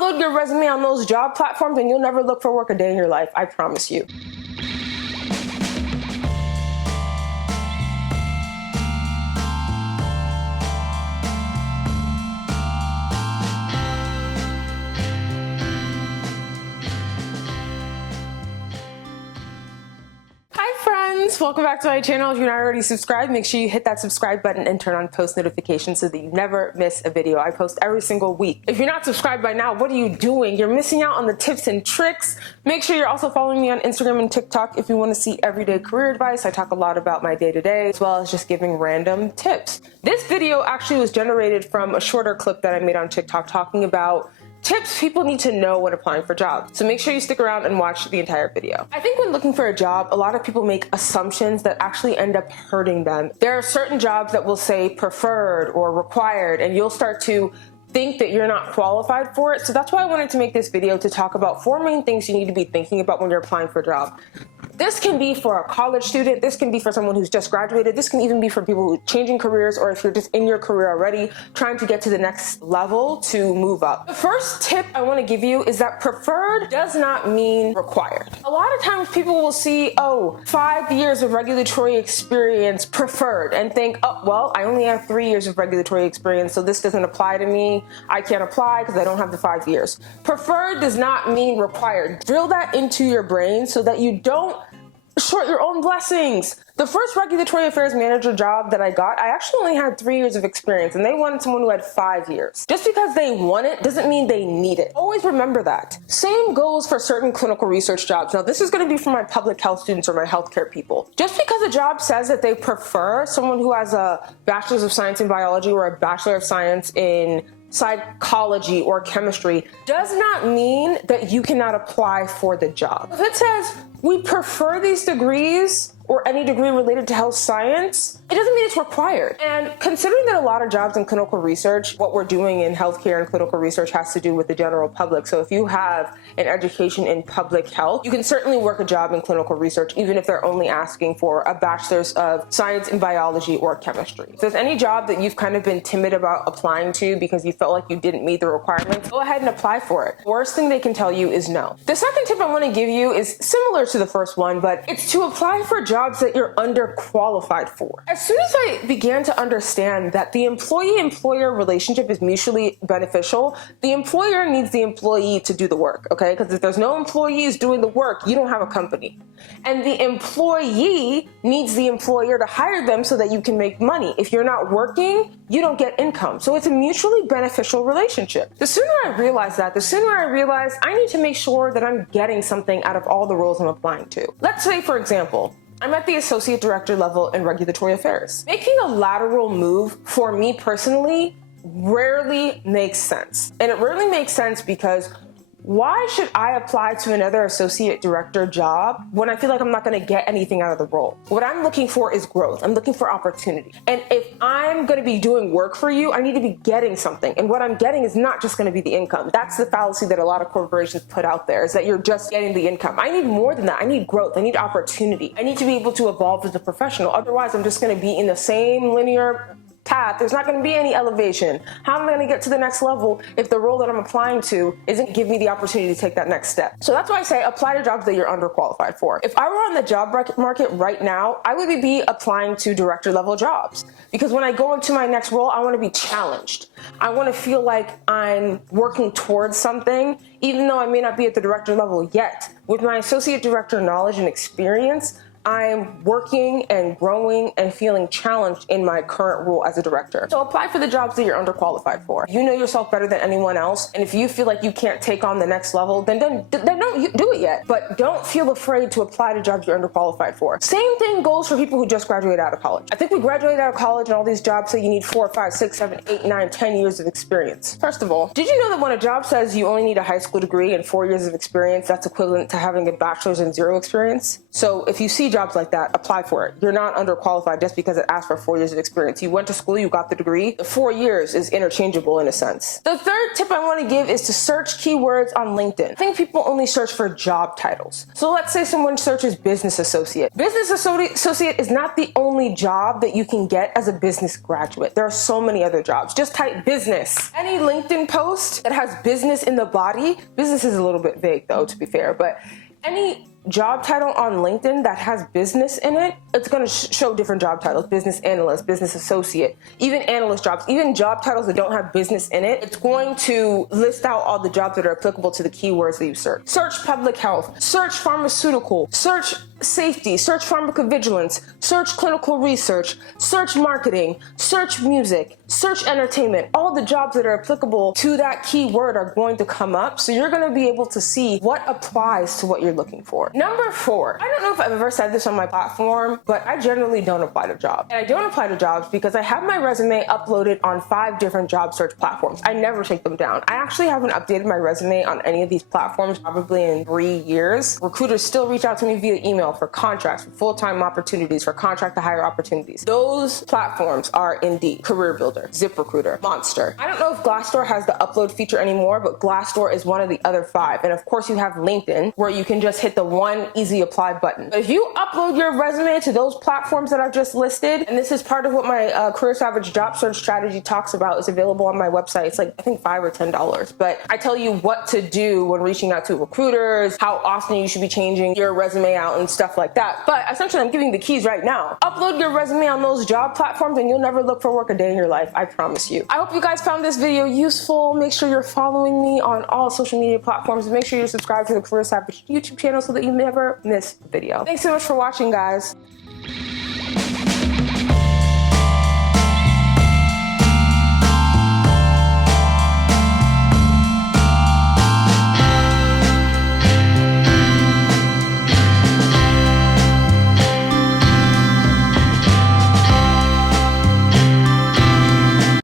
Upload your resume on those job platforms and you'll never look for work a day in your life. I promise you. Welcome back to my channel. If you're not already subscribed, make sure you hit that subscribe button and turn on post notifications so that you never miss a video. I post every single week. If you're not subscribed by now, what are you doing? You're missing out on the tips and tricks. Make sure you're also following me on Instagram and TikTok if you want to see everyday career advice. I talk a lot about my day-to-day as well as just giving random tips. This video actually was generated from a shorter clip that I made on TikTok talking about tips people need to know when applying for jobs. So make sure you stick around and watch the entire video. I think when looking for a job, a lot of people make assumptions that actually end up hurting them. There are certain jobs that will say preferred or required, and you'll start to think that you're not qualified for it. So that's why I wanted to make this video to talk about 4 main things you need to be thinking about when you're applying for a job. This can be for a college student, this can be for someone who's just graduated, this can even be for people who are changing careers, or if you're just in your career already, trying to get to the next level to move up. The first tip I want to give you is that preferred does not mean required. A lot of times people will see, 5 years of regulatory experience preferred, and think, oh, well, I only have 3 years of regulatory experience, so this doesn't apply to me. I can't apply because I don't have the 5 years. Preferred does not mean required. Drill that into your brain so that you don't short your own blessings. The first regulatory affairs manager job that I got, I actually only had 3 years of experience, and they wanted someone who had 5 years. Just because they want it doesn't mean they need it. Always remember that. Same goes for certain clinical research jobs. Now, this is going to be for my public health students or my healthcare people. Just because a job says that they prefer someone who has a bachelor's of science in biology or a bachelor of science in psychology or chemistry does not mean that you cannot apply for the job. If it says we prefer these degrees or any degree related to health science, it doesn't mean it's required. And considering that a lot of jobs in clinical research, what we're doing in healthcare and clinical research has to do with the general public. So if you have an education in public health, you can certainly work a job in clinical research, even if they're only asking for a bachelor's of science in biology or chemistry. If there's any job that you've kind of been timid about applying to because you felt like you didn't meet the requirements, go ahead and apply for it. The worst thing they can tell you is no. The second tip I want to give you is similar to the first one, but it's to apply for jobs that you're underqualified for. As soon as I began to understand that the employee-employer relationship is mutually beneficial, the employer needs the employee to do the work, okay? Because if there's no employees doing the work, you don't have a company. And the employee needs the employer to hire them so that you can make money. If you're not working, you don't get income. So it's a mutually beneficial relationship. The sooner I realize that, the sooner I realize I need to make sure that I'm getting something out of all the roles I'm applying to. Let's say, for example, I'm at the associate director level in regulatory affairs. Making a lateral move for me personally rarely makes sense. And it rarely makes sense because why should I apply to another associate director job when I feel like I'm not going to get anything out of the role? What I'm looking for is growth. I'm looking for opportunity. And if I'm going to be doing work for you, I need to be getting something. And what I'm getting is not just going to be the income. That's the fallacy that a lot of corporations put out there, is that you're just getting the income. I need more than that. I need growth. I need opportunity. I need to be able to evolve as a professional. Otherwise, I'm just going to be in the same linear path. There's not going to be any elevation. How am I going to get to the next level if the role that I'm applying to isn't give me the opportunity to take that next step? So that's why I say apply to jobs that you're underqualified for. If I were on the job market right now, I would be applying to director level jobs, because when I go into my next role, I want to be challenged. I want to feel like I'm working towards something, even though I may not be at the director level yet. With my associate director knowledge and experience, I'm working and growing and feeling challenged in my current role as a director. So apply for the jobs that you're underqualified for. You know yourself better than anyone else, and if you feel like you can't take on the next level, then don't do it yet. But don't feel afraid to apply to jobs you're underqualified for. Same thing goes for people who just graduated out of college. I think we graduated out of college and all these jobs say you need 4, 5, 6, 7, 8, 9, 10 years of experience. First of all, did you know that when a job says you only need a high school degree and 4 years of experience, that's equivalent to having a bachelor's and 0 experience? So if you see see jobs like that, apply for it. You're not underqualified just because it asks for 4 years of experience. You went to school, you got the degree. The 4 years is interchangeable in a sense. The third tip I want to give is to search keywords on LinkedIn. I think people only search for job titles. So let's say someone searches business associate. Business associate is not the only job that you can get as a business graduate. There are so many other jobs. Just type business. Any LinkedIn post that has business in the body, business is a little bit vague though, to be fair, but any job title on LinkedIn that has business in it, it's going to show different job titles: business analyst, business associate, even analyst jobs, even job titles that don't have business in it. It's going to list out all the jobs that are applicable to the keywords that you search. Search public health, search pharmaceutical, search safety, search pharmacovigilance, search clinical research, search marketing, search music, search entertainment. All the jobs that are applicable to that keyword are going to come up, so you're going to be able to see what applies to what you're looking for. Number 4, I don't know if I've ever said this on my platform, but I generally don't apply to jobs. And I don't apply to jobs because I have my resume uploaded on 5 different job search platforms. I never take them down. I actually haven't updated my resume on any of these platforms probably in 3 years. Recruiters still reach out to me via email for contracts, for full-time opportunities, for contract to hire opportunities. Those platforms are Indeed, Career Builder, ZipRecruiter, Monster. I don't know if Glassdoor has the upload feature anymore, but Glassdoor is one of the other 5. And of course you have LinkedIn, where you can just hit the one easy apply button. But if you upload your resume to those platforms that I've just listed, and this is part of what my Career Savage job search strategy talks about, is available on my website. It's like, I think $5 or $10. But I tell you what to do when reaching out to recruiters, how often you should be changing your resume out and stuff like that. But essentially I'm giving you the keys right now. Upload your resume on those job platforms and you'll never look for work a day in your life. I promise you. I hope you guys found this video useful. Make sure you're following me on all social media platforms, and make sure you're subscribed to the Career Savage YouTube channel so that you never miss a video. Thanks so much for watching, guys.